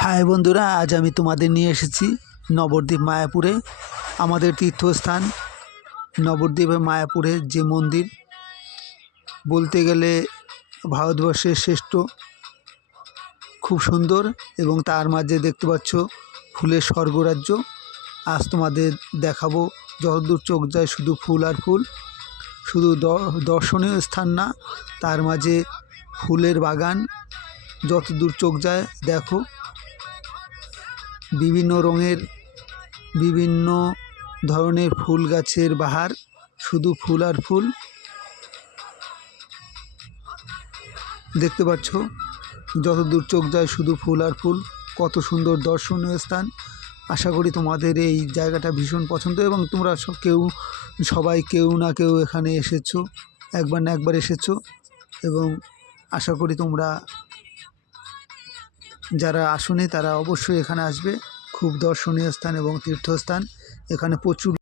High বন্ধুরা, আজ আমি তোমাদের নিয়ে এসেছি নবদ্বীপ মায়াপুরে। আমাদের তীর্থস্থান নবদ্বীপে মায়াপুরে যে মন্দির বলতে গেলে ভারতবর্ষের শ্রেষ্ঠ, খুব সুন্দর, এবং তার মাঝে দেখতে পাচ্ছ ফুলের স্বর্গরাজ্য। আজ তোমাদের দেখাবো, যতদূর চোখ যায় শুধু ফুল আর ফুল। শুধু দর্শনীয় স্থান না, তার মাঝে ফুলের বাগান, যতদূর চোখ যায় দেখো। বিভিন্ন রঙের, বিভিন্ন ধরনের ফুল গাছের বাহার, শুধু ফুল আর ফুল দেখতে পাচ্ছ। যতদূর চোখ যায় শুধু ফুল আর ফুল। কত সুন্দর দর্শনীয় স্থান। আশা করি তোমাদের এই জায়গাটা ভীষণ পছন্দ, এবং তোমরা সবাই কেউ না কেউ এখানে এসেছো, একবার না একবার এসেছো, এবং আশা করি তোমরা যারা আসোনি তারা অবশ্যই এখানে আসবে। খুব দর্শনীয় স্থান এবং তীর্থস্থান। এখানে প্রচুর